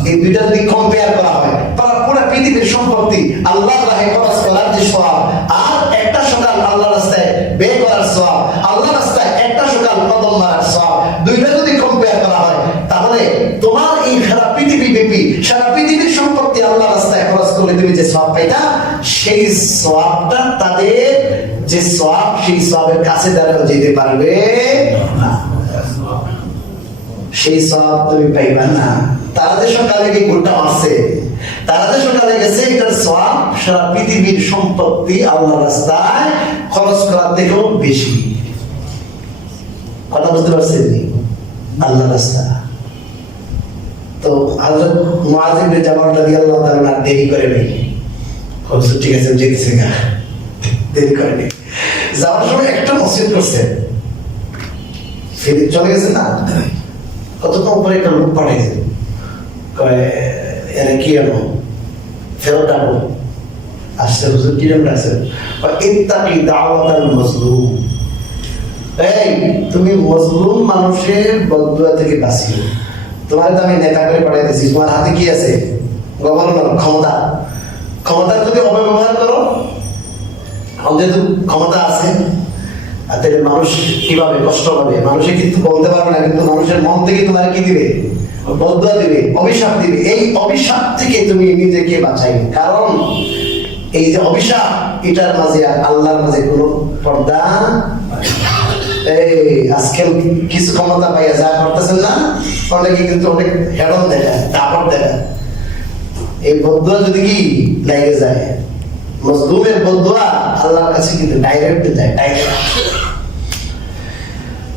এই দুইটা যদি কম্পেয়ার করা হয়, তাহলে পুরো পৃথিবীর সম্পত্তি আল্লাহর রাহে খরচ করার যে সওয়াব, আর একটা সকাল আল্লাহর রাস্তায় ব্যয় করার সওয়াব, আল্লাহর রাস্তায় একটা সকাল কদম মারার সওয়াব, দুইটা যদি কম্পেয়ার করা হয়, তাহলে তোমার এই সারা পৃথিবী ব্যাপী, সারা পৃথিবীর তুমি যে সওয়াব পাইতা সেই সওয়াবটা তাদের যে সওয়াব সেই সওয়াবের কাছে দাঁড়াও যেতে পারবে না, সেই সওয়াব তুমি পাইবা না। তারা যে সকালে গিয়ে গোটা মারছে, তারা যে সকালে গেছে, এটার সওয়াব সারা পৃথিবীর সম্পত্তি আল্লাহর রাস্তায় খরচ করার থেকেও বেশি। কথা বুঝতে পারছেন? আল্লাহর রাস্তা। তো হযরত মুআয ইবনে জাবাল রাদিয়াল্লাহু তাআলা দেরি করে নাই, হুজুর ঠিক আছে যেতেছে না, দেরি করে নাই। যাওয়ার সময় একটা মসজিদ করছে, ফিরে চলে গেছে না, কতক্ষণ পরে একটা লোক পাঠিয়েছে, কয় এরা কি এমন ফেরত ডাকো। আসছে, হুজুর কিরম ডাকছে, ইত্তাকি দাওয়াতাল মাজলুম, এই তুমি মজলুম মানুষের বদদুয়া থেকে বাঁচিও। তোমার তো আমি নেতা করে পাঠাইতেছি, তোমার হাতে কি আছে? গভর্নর, ক্ষমতা। ক্ষমতার যদি অপব্যবহার করো, যেহেতু ক্ষমতা আছে, তাহলে মানুষ কিভাবে কষ্ট পাবে? মানুষে কিন্তু বলতে পারবে না, কিন্তু মানুষের মন থেকে তোমার কি দিবে? বদদুয়া দিবে, অভিশাপ দিবে। এই অভিশাপ থেকে তুমি নিজেকে বাঁচাই, কারণ এই যে অভিশাপ, এটার মাঝে আল্লাহর মাঝে কোনো পর্দা। এই আজকাল কিছু ক্ষমতা পাইয়া যা করতেছেন না, অনেকে কিন্তু অনেক হেডন দেখায়, দাপট দেখায়। এই বদদুয়া যদি কি লেগে যায়, মজলুমের বদদুয়া আল্লাহর কাছে কিন্তু ডাইরেক্ট যায়, ডাইরেক্ট।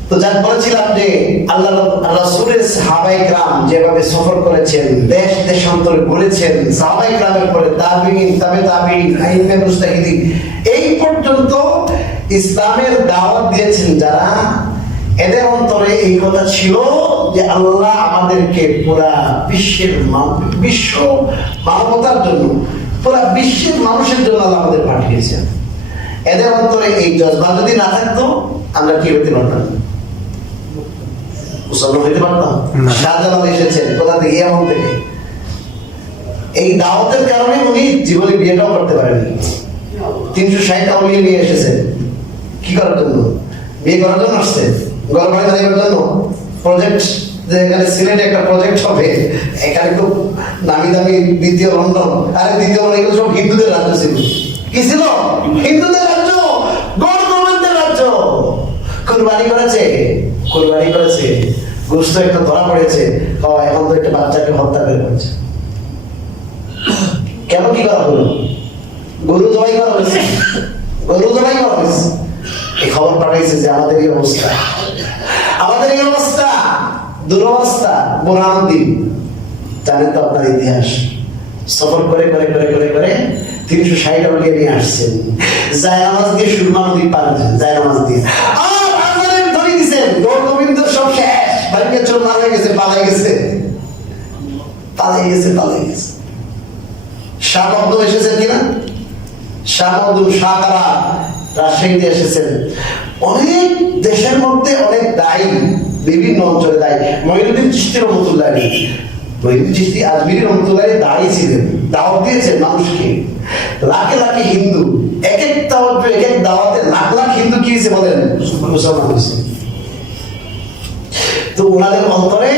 তো যাক বলেছিলাম যে আল্লাহ রাসূলের সাহাবায়ে কেরাম যেভাবে সফর করেছেন, দেশ দেশান্তরে ঘুরেছেন, সাহাবায়ে কেরামের পরে তাবিঈন, তাবে তাবিঈন, আইম্মে মুজতাহিদিন, এই পর্যন্ত ইসলামের দাওয়াত দিয়েছেন যারা, এদের অন্তরে এই কথা ছিল যে আল্লাহ আমাদেরকে পুরা বিশ্ব মানবতার জন্য, পুরা বিশ্বের মানুষের জন্য আল্লাহ আমাদের পাঠিয়েছেন। এদের অন্তরে এই জজবা যদি না থাকতো, আমরা কি হতে পারতাম? মুসলমান হইতে পারতাম? শাহজালাল এসেছেন কোথা থেকে? ইয়ামান থেকে। এই দাওয়াতের কারণে উনি জীবনে বিয়েটাও করতে পারেননি। 360 আউলিয়া নিয়ে এসেছেন কি করার জন্য? বিয়ে করার জন্য আসছে, ঘর বাড়ি বানাবার জন্য। প্রজেক্ট, যে এখানে সিলেটে একটা প্রজেক্ট হবে, এখানে খুব নামি দামি দ্বিতীয় লন্ডন, আরে দ্বিতীয় এগুলো সব হিন্দুদের রাজ্য ছিল। কি ছিল? হিন্দুদের রাজ্য, গভর্নমেন্টের রাজ্য। কুরবানি করেছে, কুরবানি করেছে, গোশত একটা ধরা পড়েছে, এখন তো একটা বাচ্চাকে হত্যা করে করেছে। কেন কি করা হলো? গরু জবাই করা হয়েছে, গরু জবাই করা হয়েছে। এই খবর পাঠাইছে যে আমাদের এই অবস্থা, আমাদের এই অবস্থা, দুরবস্থা। বোরহানুদ্দিন জানেন তো আপনার ইতিহাস, সফর করে করে করে করে করে 360 আউলিয়া নিয়ে আসছেন, জায়নামাজ দিয়ে সুরমা নদী পার হয়েছেন, জায়নামাজ দিয়ে। আর আপনাদের ধরে দিয়েছেন, গৌর গোবিন্দ সব শেষ, বাড়িতে চোর মারা গেছে, পালাই গেছে, পালাই গেছে, পালাই গেছে। শাহ মখদুম এসেছেন কিনা? শাহ মখদুম, শাহ কারা রাজশাহীতে এসেছেন। অনেক দেশের মধ্যে অনেক দায়ী, বিভিন্ন অঞ্চলে দায়ী। মঈনুদ্দিন চিশতি রহমতুল্লাহ আলাইহি, মঈনুদ্দিন চিশতি আজমিরি রহমতুল্লাহ আলাইহি দায়ী ছিলেন, দাওয়াত দিয়েছেন মানুষকে। লাখে লাখে হিন্দু, এক এক দাওয়াত, এক এক দাওয়াতে লাখ লাখ হিন্দু কি হয়েছে বলেন? মুসলমান হয়েছে। তো ওনাদের অন্তরে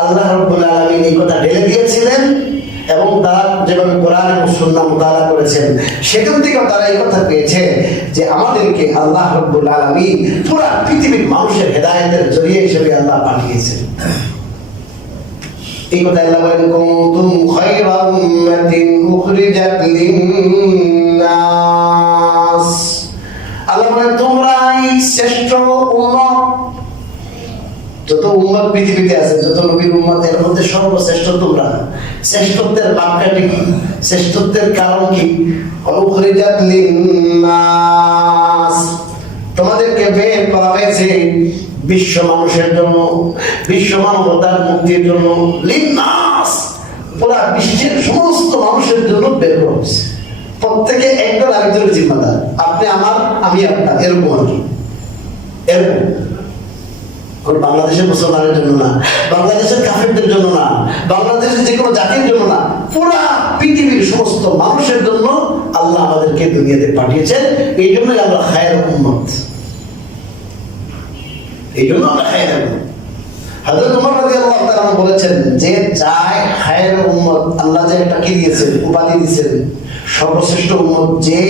আল্লাহ রাব্বুল আলামিন এই কথা ঢেলে দিয়েছিলেন, এবং তারা যেভাবে কোরআন এবং সুন্নাহ মুতালা করেছেন, সেখান থেকে তারা এই কথা পেয়েছে যে আমাদেরকে আল্লাহ রাব্বুল আলামিন পুরো পৃথিবীর মানুষের হেদায়েতের জরিয়া হিসেবে আল্লাহ পাঠিয়েছেন। এই কথা আল্লাহ বলেন, কুনতুম খায়রা উম্মাতিন উখরিজাত লিন-নাস। আল্লাহ বলেন তোমরাই শ্রেষ্ঠ উম্মত। যত উম্মত পৃথিবীতে আছে, যত নবীর উম্মত, এর মধ্যে সর্বশ্রেষ্ঠ তোমরা। শ্রেষ্ঠত্বের বাক্যটি কি? শ্রেষ্ঠত্বের কারণ কি? উখরিজাত লিন-নাস, তোমাদেরকে বের করা হয়েছে বিশ্ব মানুষের জন্য, বিশ্ব মানবতার মুক্তির জন্য। লিন-নাস, পুরা বিশ্বের সমস্ত মানুষের জন্য বের করা হয়েছে। প্রত্যেকে একজন আরেকজনের জিম্মাদার, আপনি আমার, আমি আপনার, এরকম আর কি। এরকম বাংলাদেশের মুসলমানের জন্য না, বাংলাদেশের কাফেরদের জন্য না, বাংলাদেশের যে কোনো জাতির জন্য না, পুরা পৃথিবীর সমস্ত মানুষের জন্য আল্লাহ আমাদেরকে দুনিয়াতে পাঠিয়েছেন। এই জন্যই আমরা খায়ের উম্মত, এই জন্য আমরা খায়ের উম্মত। হযরত ওমর রাদিয়াল্লাহু তাআলা বলেছেন যে চায় খায়রুল উম্মত, আল্লাহ যে একটা কি দিয়েছেন, উপাধি দিয়েছেন সর্বশ্রেষ্ঠ উম্মত, যে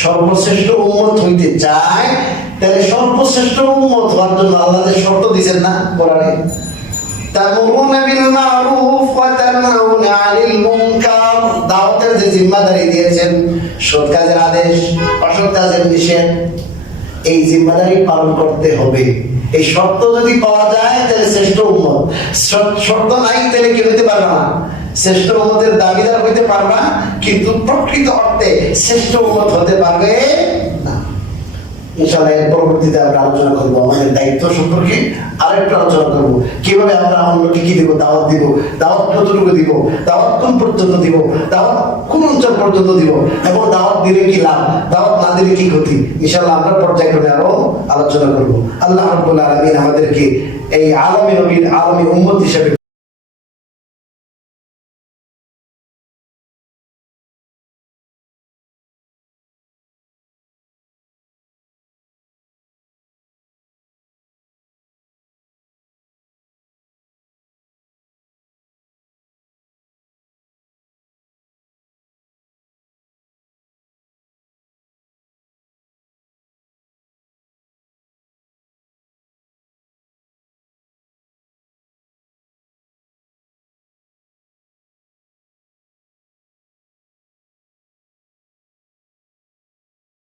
সর্বশ্রেষ্ঠ উম্মত হইতে চায়, তাহলে সর্বশ্রেষ্ঠ উম্মত হওয়ার জন্য আল্লাহ যে শর্ত দিয়েছেন না কোরআনে, তা'মুরুনা বিল মা'রুফ ওয়া তানহাউনা 'আনিল মুনকার, দাওয়াতের যে জিম্মাদারি দিয়েছেন, সৎ কাজের আদেশ, অসৎ কাজের নিষেধ, এই জিম্মাদারি পালন করতে হবে। এই শর্ত যদি পাওয়া যায় তাহলে শ্রেষ্ঠ উম্মত, শর্ত নাই তাহলে কি হতে পারবে না, শ্রেষ্ঠ উম্মতের দাবিদার হইতে পারবে না, কিন্তু প্রকৃত অর্থে শ্রেষ্ঠ উম্মত হতে পারবে না। ইনশাআল্লাহ এর পরবর্তীতে আমরা আলোচনা করবো আমাদের দায়িত্ব সম্পর্কে, আরেকটু আলোচনা করবো কিভাবে আমরা অন্যকে কি দিব, দাওয়াত দিব, দাওয়াত কতটুকু দিব, দাওয়াত কোন পর্যন্ত দিব, দাওয়াত কোন অঞ্চল পর্যন্ত দিব, এবং দাওয়াত দিলে কি লাভ, দাওয়াত না দিলে কি ক্ষতি। ইনশাআল্লাহ আমরা পর্যায়ক্রমে আরো আলোচনা করবো। আল্লাহ রাব্বুল আলামিন আমাদেরকে এই আলমী নবীর আলমী উম্মত হিসেবে